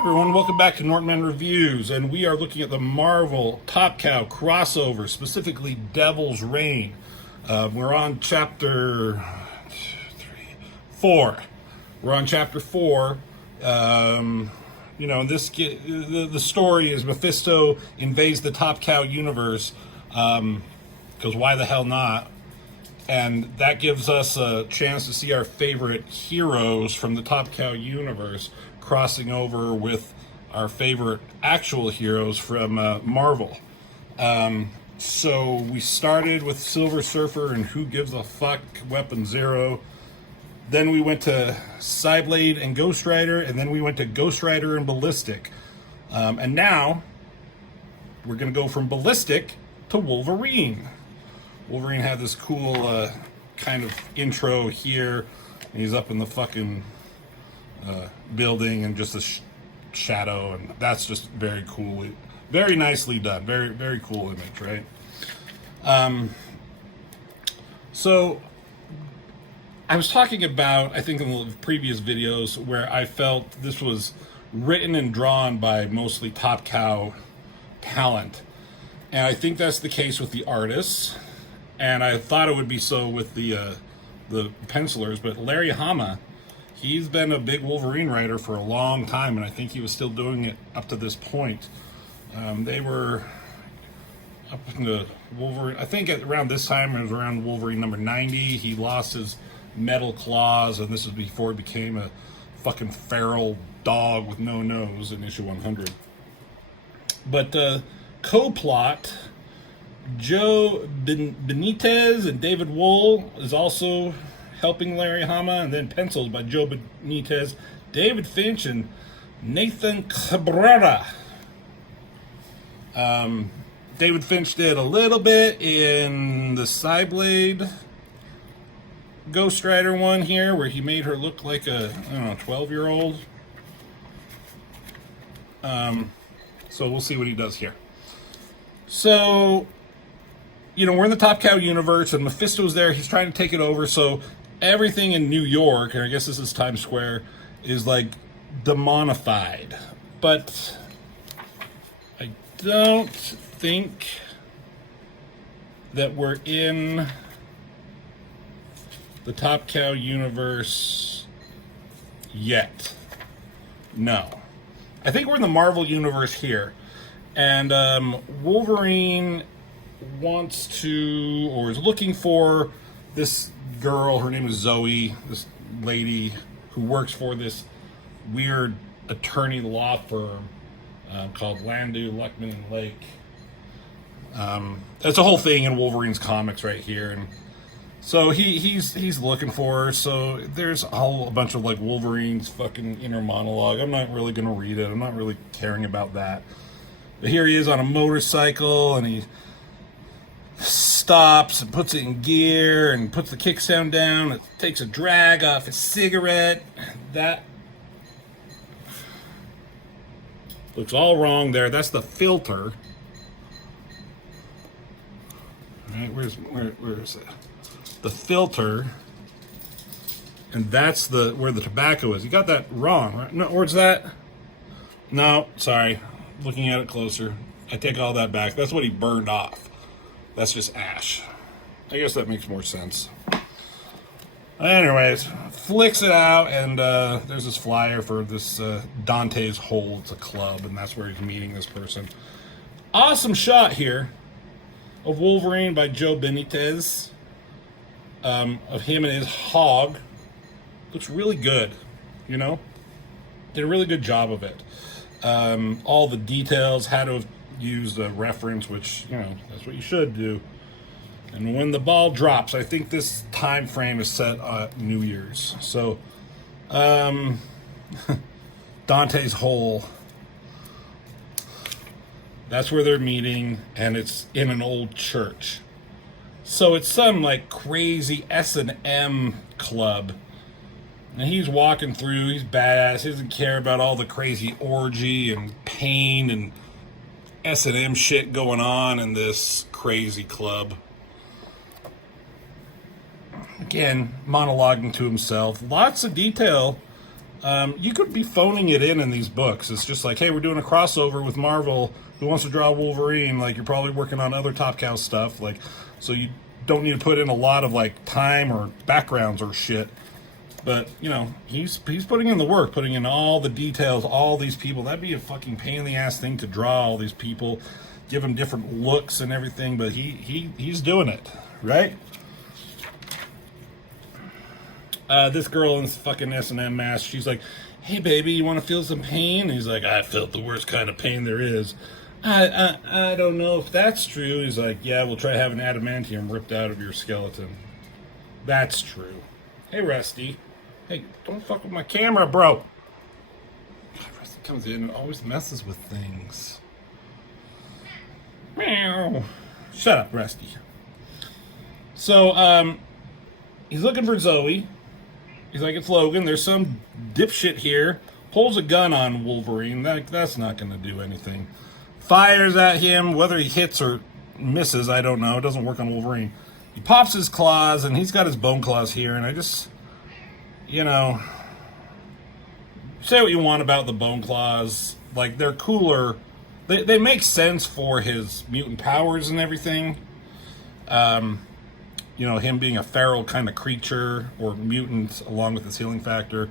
Everyone, welcome back to Northman Reviews, and we are looking at the Marvel Top Cow crossover, specifically Devil's Reign. We're on chapter 4. We're on chapter 4. You know, the story is Mephisto invades the Top Cow universe, because why the hell not? And that gives us a chance to see our favorite heroes from the Top Cow universe crossing over with our favorite actual heroes from Marvel. So we started with Silver Surfer and Who Gives a Fuck, Weapon Zero. Then we went to Cyblade and Ghost Rider, and then we went to Ghost Rider and Ballistic. And now we're going to go from Ballistic to Wolverine. Wolverine had this cool kind of intro here. And he's up in the fucking building and just a shadow, and that's just very cool. Very nicely done. Very, very cool image, right? So I was talking about, I think in the previous videos, where I felt this was written and drawn by mostly Top Cow talent. And I think that's the case with the artists. And I thought it would be so with the pencilers, but Larry Hama, he's been a big Wolverine writer for a long time, and I think he was still doing it up to this point. They were up in the Wolverine, I think around this time, it was around Wolverine number 90. He lost his metal claws, and this was before he became a fucking feral dog with no nose in issue 100. But co-plot, Joe Benitez and David Wool is also helping Larry Hama, and then pencils by Joe Benitez, David Finch, and Nathan Cabrera. David Finch did a little bit in the Cyblade Ghost Rider one here, where he made her look like a, I don't know, 12-year-old. So we'll see what he does here. So, you know, we're in the Top Cow universe, and Mephisto's there. He's trying to take it over, so everything in New York, and I guess this is Times Square, is like demonified. But I don't think that we're in the Top Cow universe yet. No. I think we're in the Marvel universe here. And Wolverine wants to, or is looking for, this girl. Her name is Zoe, this lady who works for this weird attorney law firm called Landau, Luckman, and Lake. That's a whole thing in Wolverine's comics right here. And so he's looking for her. So there's a bunch of like Wolverine's fucking inner monologue. I'm not really going to read it. I'm not really caring about that. But here he is on a motorcycle, and he stops and puts it in gear and puts the kickstand down. It takes a drag off his cigarette. That looks all wrong there. That's the filter. All right, where is it? The filter, and that's where the tobacco is. You got that wrong, right? No, where's that? No, sorry. Looking at it closer, I take all that back. That's what he burned off. That's just ash. I guess that makes more sense. Anyways, flicks it out, and there's this flyer for this Dante's Hole. It's a club, and that's where he's meeting this person. Awesome shot here of Wolverine by Joe Benitez, of him and his hog. Looks really good, you know? Did a really good job of it. All the details, had to have used a reference, which, you know, that's what you should do. And when the ball drops, I think this time frame is set at New Year's. So, Dante's Hole. That's where they're meeting, and it's in an old church. So it's some like crazy S&M club. And he's walking through, he's badass, he doesn't care about all the crazy orgy and pain and S&M shit going on in this crazy club. Again, monologuing to himself. Lots of detail You could be phoning it in these books. It's just like, hey, we're doing a crossover with Marvel. Who wants to draw Wolverine? Like, you're probably working on other Top Cow stuff. Like, so you don't need to put in a lot of like time or backgrounds or shit. But you know, he's putting in the work, putting in all the details, all these people. That'd be a fucking pain in the ass thing to draw all these people, give them different looks and everything. But he's doing it, right? This girl in this fucking S&M mask, she's like, hey baby, you want to feel some pain? And he's like, I felt the worst kind of pain there is. I don't know if that's true. He's like, yeah, we'll try having adamantium ripped out of your skeleton. That's true. Hey Rusty. Hey, don't fuck with my camera, bro. God, Rusty comes in and always messes with things. Meow. Shut up, Rusty. So, he's looking for Zoe. He's like, it's Logan. There's some dipshit here. Pulls a gun on Wolverine. That's not going to do anything. Fires at him. Whether he hits or misses, I don't know. It doesn't work on Wolverine. He pops his claws, and he's got his bone claws here. And I just, you know, say what you want about the bone claws. Like, they're cooler. They make sense for his mutant powers and everything. You know, him being a feral kind of creature or mutant along with his healing factor.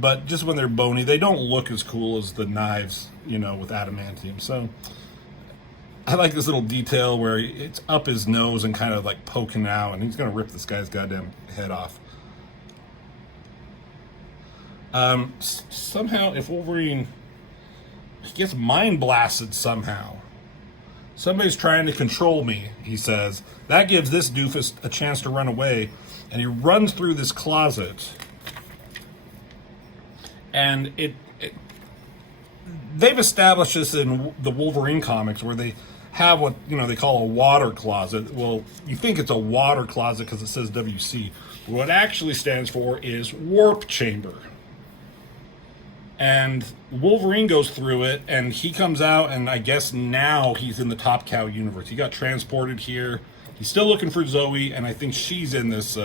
But just when they're bony, they don't look as cool as the knives, you know, with adamantium. So I like this little detail where it's up his nose and kind of like poking out, and he's going to rip this guy's goddamn head off. Somehow, if Wolverine gets mind blasted somehow, somebody's trying to control me, he says. That gives this doofus a chance to run away. And he runs through this closet. And they've established this in the Wolverine comics where they have what, you know, they call a water closet. Well, you think it's a water closet because it says WC. What it actually stands for is warp chamber. And Wolverine goes through it, and he comes out, and I guess now he's in the Top Cow universe. He got transported here. He's still looking for Zoe, and I think she's in this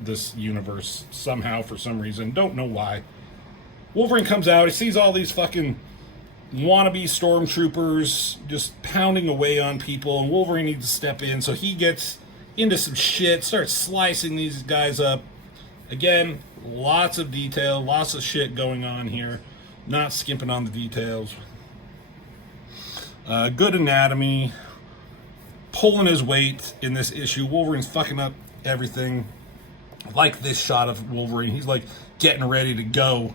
this universe somehow for some reason. Don't know why. Wolverine comes out. He sees all these fucking wannabe stormtroopers just pounding away on people, and Wolverine needs to step in, so he gets into some shit, starts slicing these guys up. Again, lots of detail, lots of shit going on here. Not skimping on the details. Good anatomy. Pulling his weight in this issue. Wolverine's fucking up everything. Like this shot of Wolverine. He's like getting ready to go.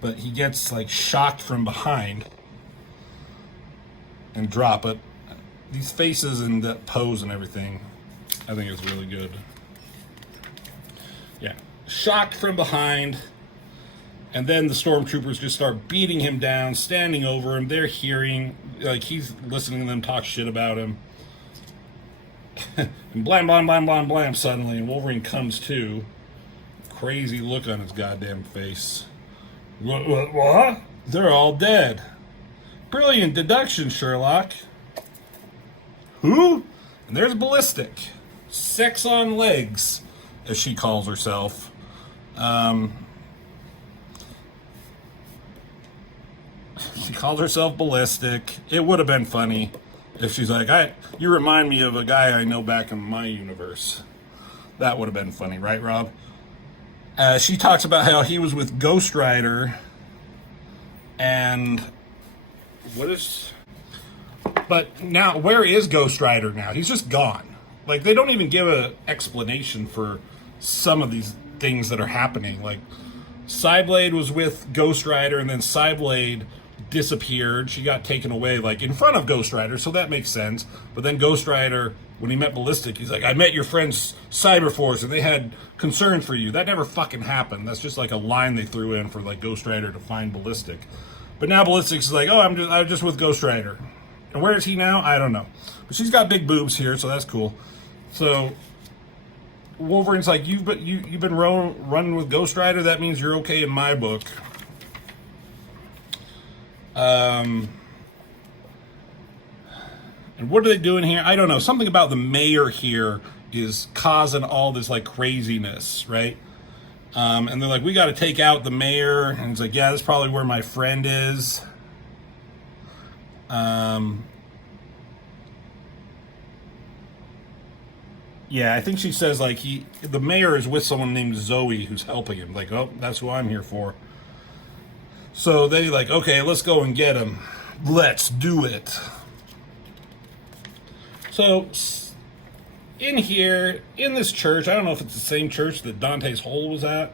But he gets like shocked from behind. And drop it. These faces and that pose and everything, I think is really good. Yeah. Shocked from behind. And then the stormtroopers just start beating him down, standing over him. They're hearing, like, he's listening to them talk shit about him. And blam, blam, blam, blam, blam, suddenly, and Wolverine comes to. Crazy look on his goddamn face. What? They're all dead. Brilliant deduction, Sherlock. Who? And there's Ballistic. Sex on legs, as she calls herself. She called herself Ballistic. It would have been funny if she's like, you remind me of a guy I know back in my universe. That would have been funny, right, Rob? She talks about how he was with Ghost Rider, and but now, where is Ghost Rider now? He's just gone. Like, they don't even give an explanation for some of these things that are happening. Like, Cyblade was with Ghost Rider, and then Cyblade disappeared. She got taken away, like, in front of Ghost Rider, so that makes sense. But then Ghost Rider, when he met Ballistic, he's like, I met your friends Cyberforce, and they had concern for you. That never fucking happened. That's just like a line they threw in for, like, Ghost Rider to find Ballistic. But now Ballistic's like, oh, I'm just with Ghost Rider. And where is he now? I don't know. But she's got big boobs here, so that's cool. So Wolverine's like, you've been running with Ghost Rider. That means you're okay in my book. And what are they doing here? I don't know. Something about the mayor here is causing all this like craziness, right? And they're like, we got to take out the mayor. And he's like, yeah, that's probably where my friend is. Yeah, I think she says like the mayor is with someone named Zoe who's helping him. Like, oh, that's who I'm here for. So they like, okay, let's go and get him. Let's do it. So in here, in this church, I don't know if it's the same church that Dante's Hole was at,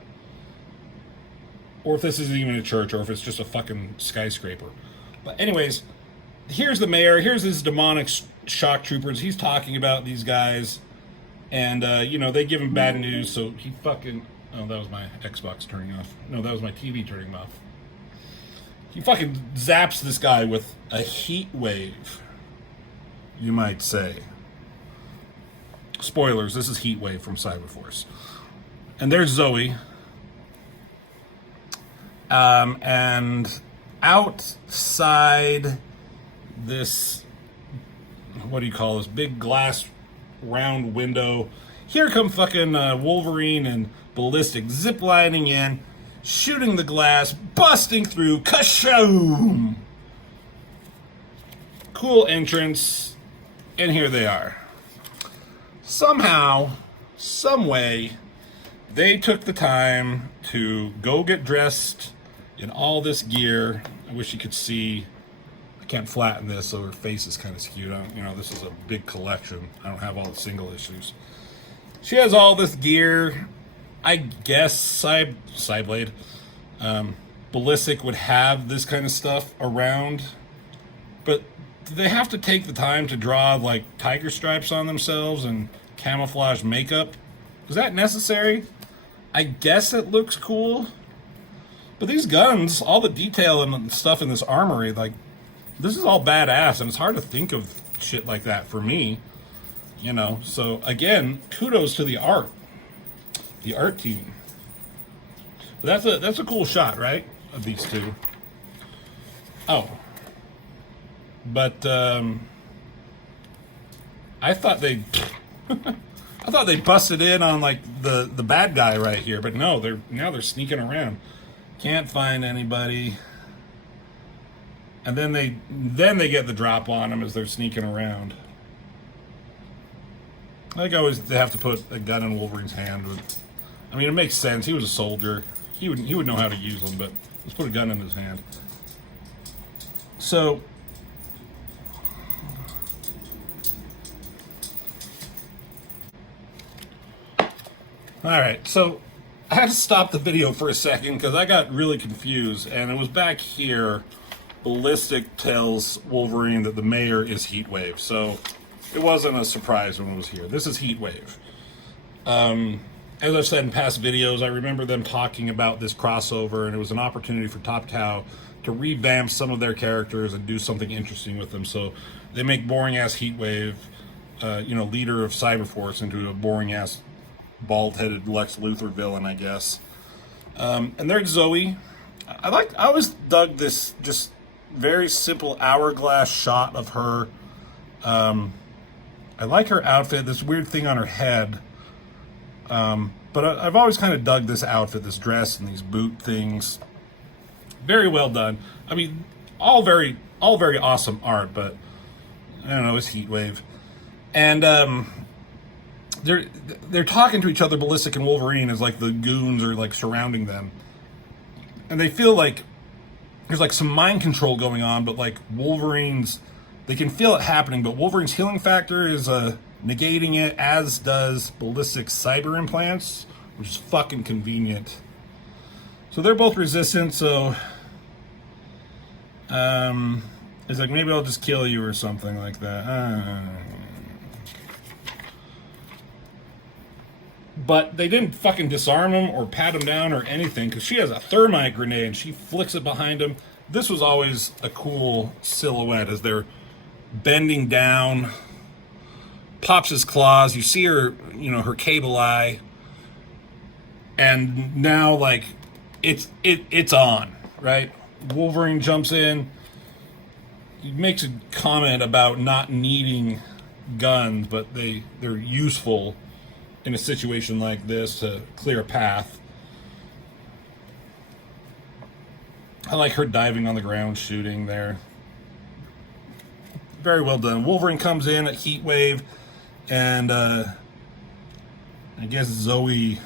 or if this isn't even a church, or if it's just a fucking skyscraper. But anyways, here's the mayor. Here's his demonic shock troopers. He's talking about these guys. And, they give him bad news, so he fucking... Oh, that was my Xbox turning off. No, that was my TV turning off. He fucking zaps this guy with a heat wave, you might say. Spoilers, this is Heatwave from Cyberforce. And there's Zoe. And outside this... What do you call this? Big glass round window. Here come fucking Wolverine and Ballistic ziplining in, shooting the glass, busting through, kashoom! Cool entrance, and here they are. Somehow, some way, they took the time to go get dressed in all this gear. I wish you could see. I can't flatten this, so her face is kind of skewed. This is a big collection. I don't have all the single issues. She has all this gear. I guess Cyblade, Ballistic would have this kind of stuff around, but do they have to take the time to draw like tiger stripes on themselves and camouflage makeup? Is that necessary? I guess it looks cool, but these guns, all the detail and stuff in this armory, like, this is all badass, and it's hard to think of shit like that for me, So, again, kudos to the art team. But that's a cool shot, right, of these two. Oh. But, I thought they busted in on, like, the bad guy right here, but no, they're sneaking around. Can't find anybody. And then they get the drop on them as they're sneaking around. Like always, they have to put a gun in Wolverine's hand. It makes sense. He was a soldier. He would know how to use them, but let's put a gun in his hand. So, all right. So I had to stop the video for a second because I got really confused, and it was back here. Ballistic tells Wolverine that the mayor is Heatwave, so it wasn't a surprise when it was here. This is Heatwave. As I've said in past videos, I remember them talking about this crossover, and it was an opportunity for Top Cow to revamp some of their characters and do something interesting with them. So they make boring-ass Heatwave, leader of Cyberforce, into a boring-ass, bald-headed Lex Luthor villain, I guess. And there's Zoe. I always dug this just very simple hourglass shot of her. I like her outfit, this weird thing on her head. But I've always kind of dug this outfit, this dress and these boot things. Very well done. All very awesome art, but I don't know, it's Heatwave. And they're talking to each other, Ballistic and Wolverine, as like the goons are like surrounding them. And they feel like there's like some mind control going on, but like they can feel it happening, but Wolverine's healing factor is negating it, as does Ballistic's cyber implants, which is fucking convenient. So they're both resistant, so it's like, maybe I'll just kill you or something like that. But they didn't fucking disarm him or pat him down or anything, because she has a thermite grenade and she flicks it behind him. This was always a cool silhouette as they're bending down, pops his claws. You see her, her cable eye. And now, like, it's on, right? Wolverine jumps in. He makes a comment about not needing guns, but they're useful in a situation like this to clear a path. I like her diving on the ground, shooting there. Very well done. Wolverine comes in at Heatwave, and I guess Zoe,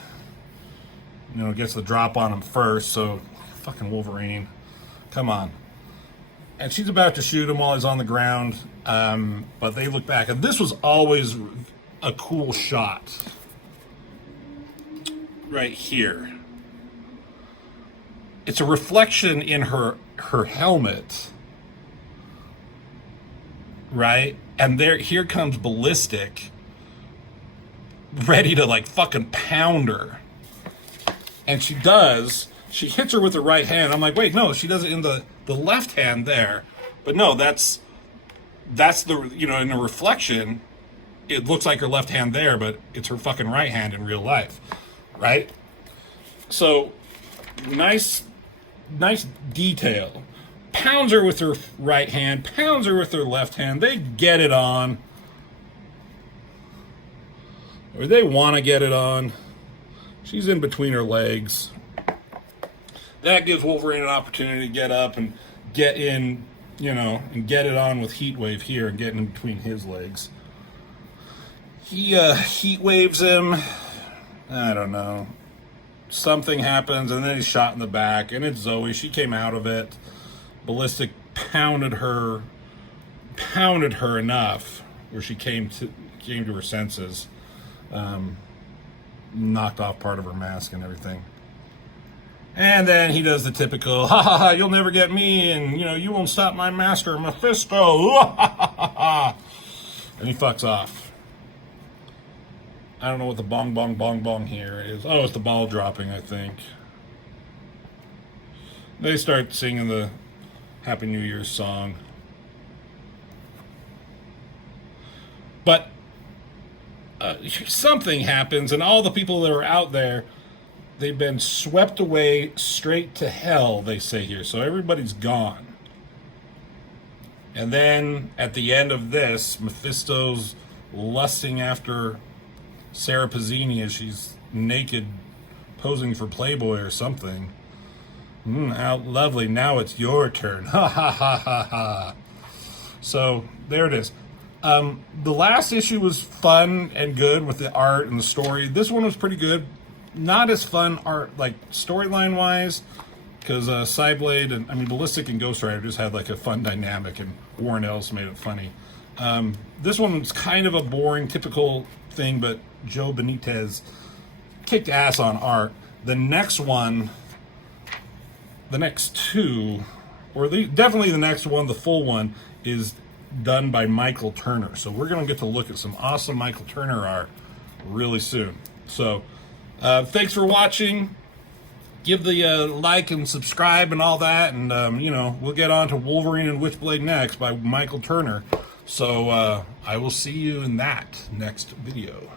gets the drop on him first. So, fucking Wolverine, come on. And she's about to shoot him while he's on the ground, but they look back, and this was always a cool shot. Right here. It's a reflection in her helmet, right? And here comes Ballistic, ready to like fucking pound her. And she does. She hits her with the right hand. I'm like, wait, no, she does it in the left hand there. But no, that's the, in the reflection, it looks like her left hand there, but it's her fucking right hand in real life, right? So, nice detail. Pounds her with her right hand, pounds her with her left hand. They get it on. Or they want to get it on. She's in between her legs. That gives Wolverine an opportunity to get up and get in, and get it on with Heatwave here and get in between his legs. He heat waves him. I don't know. Something happens, and then he's shot in the back, and it's Zoe. She came out of it. Ballistic pounded her enough where she came to her senses. Knocked off part of her mask and everything. And then he does the typical, ha ha ha, you'll never get me, and you won't stop my master, Mephisto. And he fucks off. I don't know what the bong bong bong bong here is. Oh, it's the ball dropping, I think. They start singing the Happy New Year's song. But something happens, and all the people that are out there, they've been swept away straight to hell, they say here. So everybody's gone. And then at the end of this, Mephisto's lusting after Sarah Pazzini as she's naked posing for Playboy or something. How lovely. Now it's your turn. Ha ha ha ha ha. So there it is. The last issue was fun and good with the art and the story. This one was pretty good. Not as fun art, like storyline wise, because Cyblade and Ballistic and Ghost Rider just had like a fun dynamic, and Warren Ellis made it funny. This one was kind of a boring, typical thing, but Joe Benitez kicked ass on art. The next one, the next two, or definitely the next one, the full one, is done by Michael Turner. So we're going to get to look at some awesome Michael Turner art really soon. So thanks for watching. Give the like and subscribe and all that. And, we'll get on to Wolverine and Witchblade next by Michael Turner. So I will see you in that next video.